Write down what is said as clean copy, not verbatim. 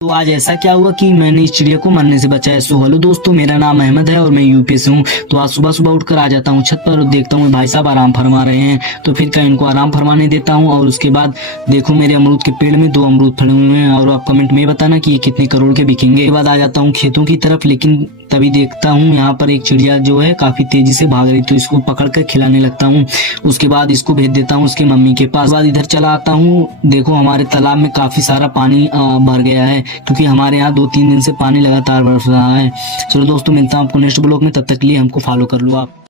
तो आज ऐसा क्या हुआ कि मैंने इस चिड़िया को मरने से बचाया। सो हेलो दोस्तों, मेरा नाम अहमद है और मैं यूपी से हूँ। तो आज सुबह सुबह उठकर आ जाता हूँ छत पर और देखता हूँ भाई साहब आराम फरमा रहे हैं। तो फिर क्या इनको आराम फरमाने देता हूँ और उसके बाद देखो मेरे अमरूद के पेड़ में 2 अमरूद फड़े हुए हैं और आप कमेंट में बताना कि ये कितने करोड़ के बिकेंगे। उसके बाद आ जाता हूँ खेतों की तरफ, लेकिन तभी देखता हूँ यहाँ पर एक चिड़िया जो है काफी तेजी से भाग रही, तो इसको पकड़ कर खिलाने लगता हूँ। उसके बाद इसको भेज देता हूँ उसकी मम्मी के पास। बाद इधर चला आता हूँ, देखो हमारे तालाब में काफी सारा पानी भर गया है, क्योंकि हमारे यहाँ 2-3 दिन से पानी लगातार बरस रहा है। चलो दोस्तों, मिलता हूँ आपको नेक्स्ट ब्लॉग में, तब तक के लिए हमको फॉलो कर लो आप।